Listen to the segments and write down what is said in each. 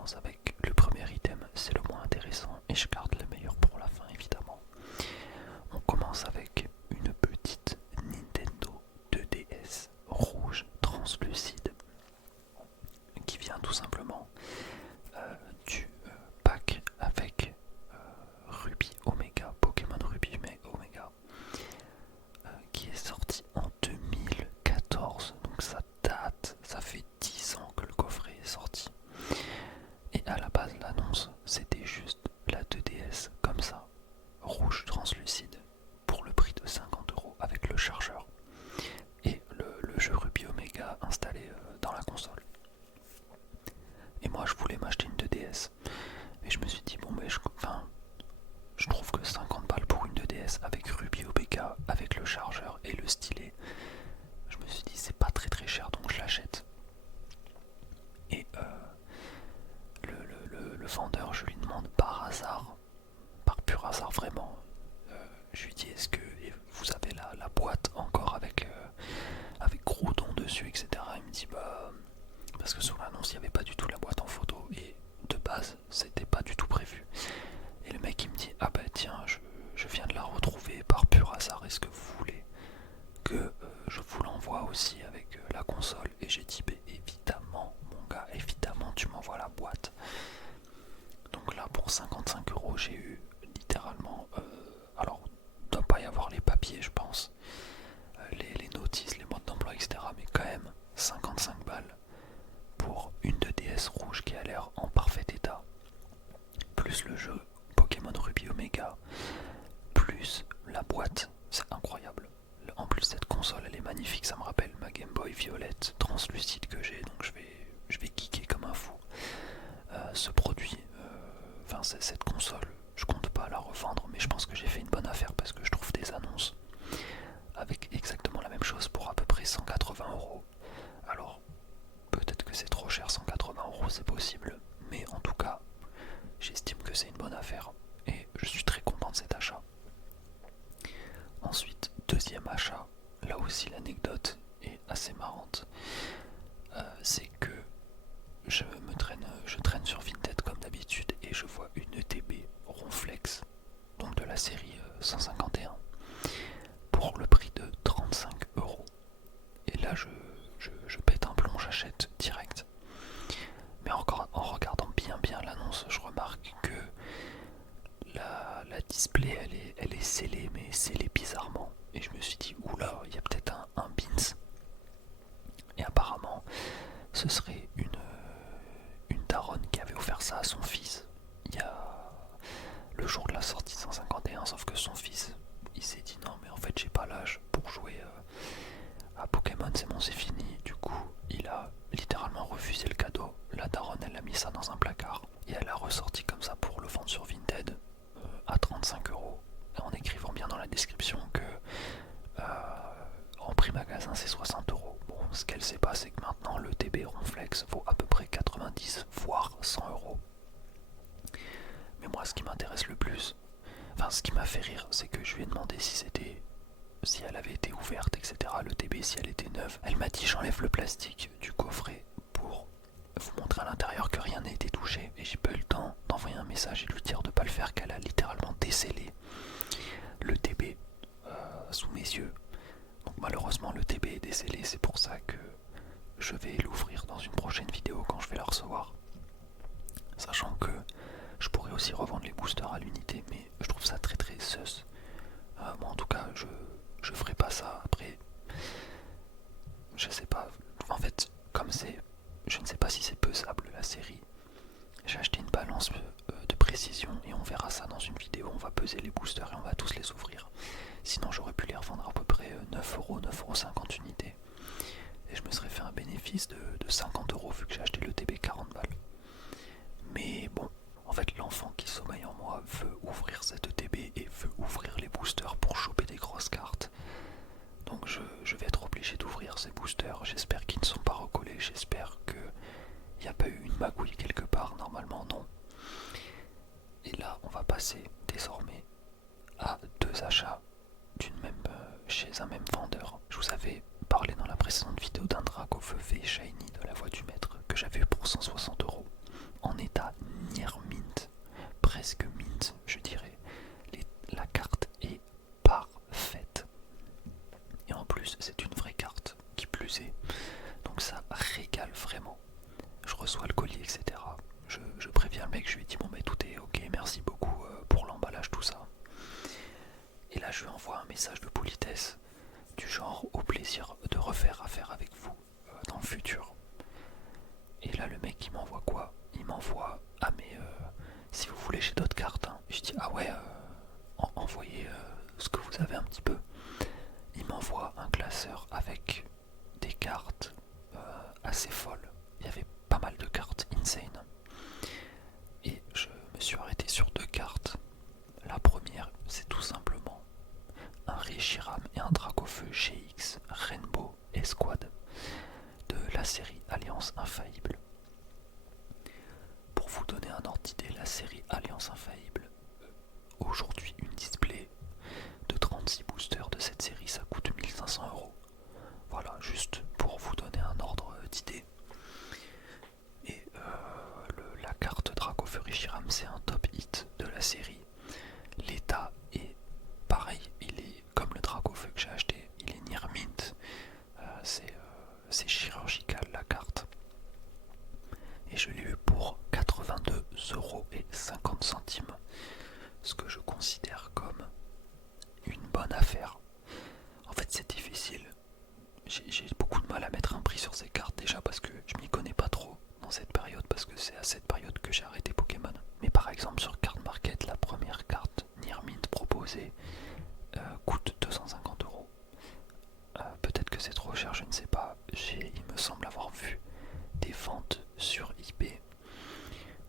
commence avec le premier item, c'est le moins intéressant et je garde le meilleur pour la fin évidemment. On commence avec une petite Nintendo 2DS rouge translucide qui vient tout simplement du pack avec Ruby Omega, Pokémon Ruby Omega, qui est sorti en 2014, donc ça date, ça fait 10 ans que le coffret est sorti. Et à la base l'annonce c'était juste la 2DS comme ça, rouge translucide, pour le prix de 50€ avec le chargeur et le jeu Ruby Omega installé dans la console. Et moi je voulais m'acheter une 2DS, et je me suis dit bon mais je trouve que 50 balles pour une 2DS avec Ruby Omega, avec le chargeur et le stylet, je me suis dit c'est pas très très cher donc je l'achète. Et le vendeur, je lui demande par hasard, par pur hasard vraiment, je lui dis est-ce que vous avez la boîte encore avec Groudon dessus, etc. Il me dit bah parce que sur l'annonce il n'y avait pas du tout la boîte en photo et de base c'était pas du tout prévu. Et le mec il me dit ah bah tiens je viens de la retrouver par pur hasard, est-ce que vous voulez que je vous l'envoie aussi avec la console? Et j'ai dit bah évidemment mon gars, évidemment tu m'envoies la boîte. Donc là pour 55€ j'ai eu littéralement alors il doit pas y avoir les papiers je pense, les notices, les modes d'emploi etc, mais quand même 55 balles pour une 2DS rouge qui a l'air en parfait état, plus le jeu Pokémon Ruby Omega, plus la boîte, c'est incroyable. En plus cette console elle est magnifique, ça me rappelle ma Game Boy violette translucide que j'ai, donc je vais geeker comme un fou. Ce produit, cette console, je compte pas la revendre, mais je pense que j'ai fait une bonne affaire parce que je trouve des annonces avec exactement la même chose pour à peu près 180€. Alors peut-être que c'est trop cher, 180€, c'est possible, mais en tout cas j'estime que c'est une bonne affaire et je suis très content de cet achat. Ensuite, deuxième achat, là aussi l'anecdote est assez marrante, c'est que je traîne sur Vinted comme d'habitude et je vois une ETB Ronflex, donc de la série 151, pour le prix de 35€. Et là je pète un plomb, j'achète direct. Mais encore en regardant bien l'annonce, je remarque que la display elle est scellée, mais scellée bizarrement. Et je me suis dit oula, il y a peut-être un bins. Et apparemment ce serait une daronne qui avait offert ça à son fils il y a le jour de la sortie 151, sauf que son fils il s'est dit non mais en fait j'ai pas l'âge pour jouer à Pokémon, c'est bon c'est fini. Du coup il a littéralement refusé le cadeau, la daronne elle a mis ça dans un placard et elle a ressorti comme ça pour le vendre sur Vinted à 35€, en écrivant bien dans la description que en prix magasin c'est 60€. Bon, ce qu'elle sait pas c'est que maintenant le TB Ronflex vaut à peu près 90 voire 100€. Mais moi ce qui m'intéresse le plus, ce qui m'a fait rire, c'est que je lui ai demandé si elle avait été ouverte, etc. Le TB, si elle était neuve. Elle m'a dit j'enlève le plastique du coffret pour vous montrer à l'intérieur que rien n'a été touché. Et j'ai pas eu le temps d'envoyer un message et de lui dire de pas le faire, qu'elle a littéralement décellé le TB sous mes yeux. Donc malheureusement le TB est décellé, c'est pour ça que je vais l'ouvrir dans une prochaine vidéo quand je vais la recevoir. Sachant que je pourrais aussi revendre les boosters à l'unité, mais je trouve ça très très sus. Moi en tout cas je ferai pas ça. Après je sais pas, en fait comme c'est, je ne sais pas si c'est pesable la série, j'ai acheté une balance de précision et on verra ça dans une vidéo. On va peser les boosters et on va tous les ouvrir. Sinon j'aurais pu les revendre à peu près 9€, 9,50€ unité, et je me serais fait un bénéfice de 50€ vu que j'ai acheté le TB 40 balles. Mais bon, en fait l'enfant qui sommeille en moi veut ouvrir cette TB et veut ouvrir les boosters pour choper des grosses cartes. Donc je vais être obligé d'ouvrir ces boosters. J'espère qu'ils ne sont pas recollés, j'espère qu'il n'y a pas eu une magouille quelque part, normalement non. Et là on va passer désormais à deux achats chez un même vendeur. Je vous avais parlé dans la précédente vidéo d'un Draco Feu V Shiny de la voix du maître que j'avais eu pour 160€ en état série Alliance Infaillible. Pour vous donner un ordre d'idée, la série Alliance Infaillible, aujourd'hui une display de 36 boosters de cette série, ça coûte 1500€. Voilà, juste pour vous donner un ordre d'idée. Et la carte Dracofeu Reshiram, c'est un top hit de la série. L'état est pareil, il est comme le Dracofeu que j'ai acheté, il est near mint. C'est chirurgical la carte. Et je l'ai eu pour 82,50€, ce que je considère comme une bonne affaire. En fait, c'est difficile. J'ai beaucoup de mal à mettre un prix sur ces cartes, déjà parce que je m'y connais pas trop dans cette période, parce que c'est à cette période que j'ai arrêté Pokémon. Mais par exemple sur Card Market, la première carte Near Mint proposée coûte 250€. Peut-être que c'est trop cher, je ne sais pas. Il me semble avoir vu des ventes sur eBay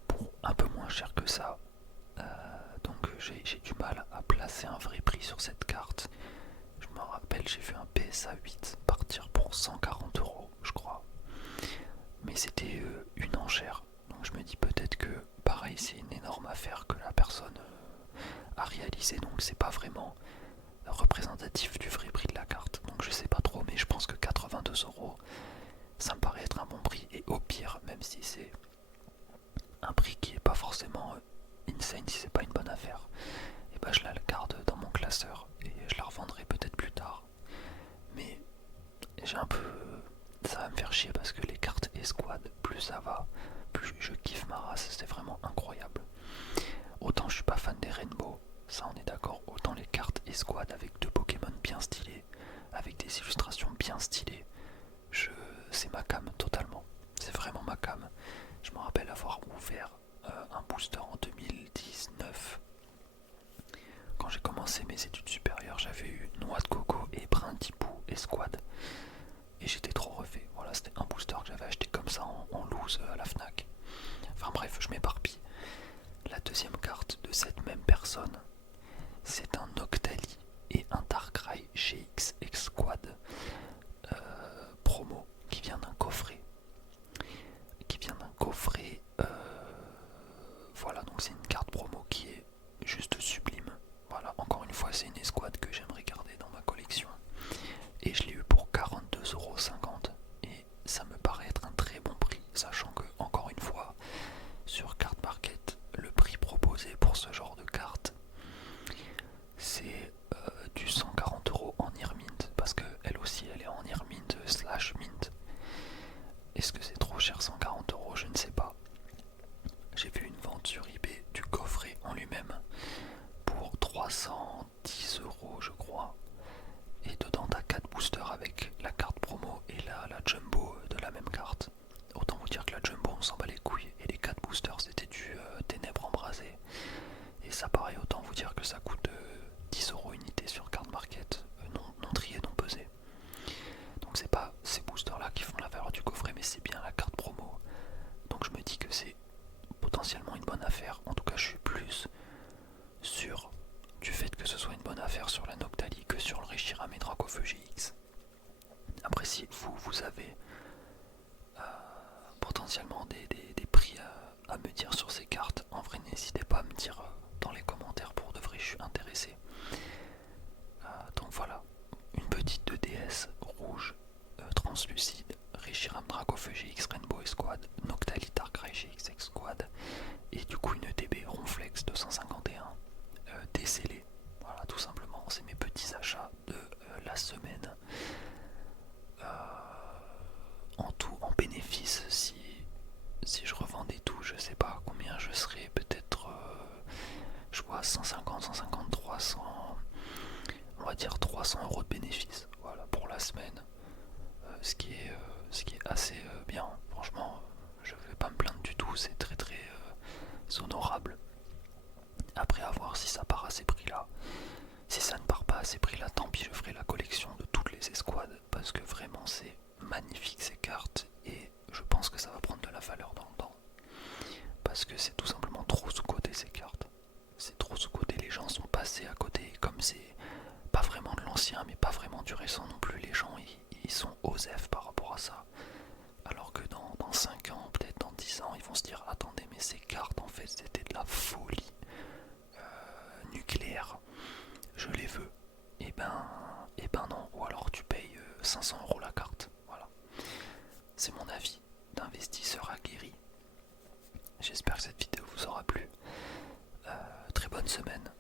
pour un peu moins cher que ça. Donc j'ai du mal à placer un vrai prix sur cette carte. Je me rappelle, j'ai vu un PSA 8 partir pour 140€, je crois. Mais c'était une enchère. Donc je me dis peut-être que pareil, c'est une énorme affaire que la personne a réalisée. Donc c'est pas vraiment représentatif du vrai prix de la carte. Donc je sais pas trop, mais je pense que 82€, ça me paraît être un bon prix. Et au pire, même si c'est un prix qui est pas forcément insane, si c'est pas une bonne affaire, et ben je la garde dans mon classeur et je la revendrai peut-être plus tard. Mais j'ai un peu... ça va me faire chier parce que les cartes escouade, plus ça va, plus je kiffe ma race, c'est vraiment incroyable. Autant je suis pas fan des Rainbow, ça on est d'accord, autant les cartes escouade avec deux Pokémon bien stylés, avec des illustrations bien stylées, c'est ma cam totalement, c'est vraiment ma cam. Je me rappelle avoir ouvert un booster en 2019. Quand j'ai commencé mes études supérieures, j'avais eu Noix de Coco et Brindipou Escouade. Et j'étais trop refait. Voilà, c'était un booster que j'avais acheté comme ça en loose à la Fnac. Enfin bref, je m'éparpille. La deuxième carte de cette même personne, c'est un Octali et un Darkrai GX Escouade promo qui vient d'un coffret. Voilà, donc c'est une carte promo qui est juste sublime. Voilà, encore une fois, c'est une escouade que j'aimerais garder dans ma collection. Et je l'ai eu pour 42,50€. Et ça me paraît être un très bon prix, sachant que, encore une fois, sur Card Market, le prix proposé pour ce genre de carte, c'est du 140€ en Near Mint, parce qu'elle aussi, elle est en Near Mint / Mint. Est-ce que c'est trop cher 140€? Je ne sais pas. J'ai vu une vente sur eBay du coffret en lui-même pour 310€, je crois. Et dedans t'as 4 boosters avec la carte promo et la jumbo de la même carte. Autant vous dire que la jumbo on s'en bat les couilles et les 4 boosters c'était du ténèbres embrasé. Et ça pareil, autant vous dire que ça coûte 10€ unité sur Card Market, non trié, non pesé. Donc c'est pas ces boosters là qui font la valeur du coffret, mais c'est bien la carte promo. Donc je me dis que c'est potentiellement une bonne affaire. En tout cas je suis plus sûr du fait que ce soit une bonne affaire sur la Noctali que sur le Reshiram et Dracofeu GX. Après si vous avez potentiellement des prix à me dire sur ces cartes, en vrai n'hésitez pas à me dire dans les commentaires, pour de vrai je suis intéressé. Donc voilà, une petite 2DS rouge translucide, Reshiram Dracofeu GX Rainbow Escouade, Noctali Darkrai GX Escouade, et du coup une TB Ronflex 251 décellée. Voilà, tout simplement, c'est mes petits achats de la semaine. En tout, en bénéfice, si je revendais tout, je sais pas combien je serais, peut-être je vois 150, 150, 300, on va dire 300€ de bénéfice, voilà, pour la semaine. Ce qui est assez bien, franchement, je vais pas me plaindre du tout, c'est très très honorable. Après, à voir si ça part à ces prix là. Si ça ne part pas à ces prix là, tant pis, je ferai la collection de toutes les escouades, parce que vraiment c'est magnifique ces cartes, et je pense que ça va prendre de la valeur dans le temps, parce que c'est tout simplement trop sous-coté ces cartes. C'est trop sous-coté, les gens sont passés à côté, comme c'est pas vraiment de l'ancien mais pas vraiment du récent non plus, les gens 5 ans, peut-être dans 10 ans, ils vont se dire attendez, mais ces cartes en fait c'était de la folie nucléaire, je les veux. Et ben non, ou alors tu payes 500 € la carte. Voilà. C'est mon avis d'investisseur aguerri. J'espère que cette vidéo vous aura plu. Très bonne semaine.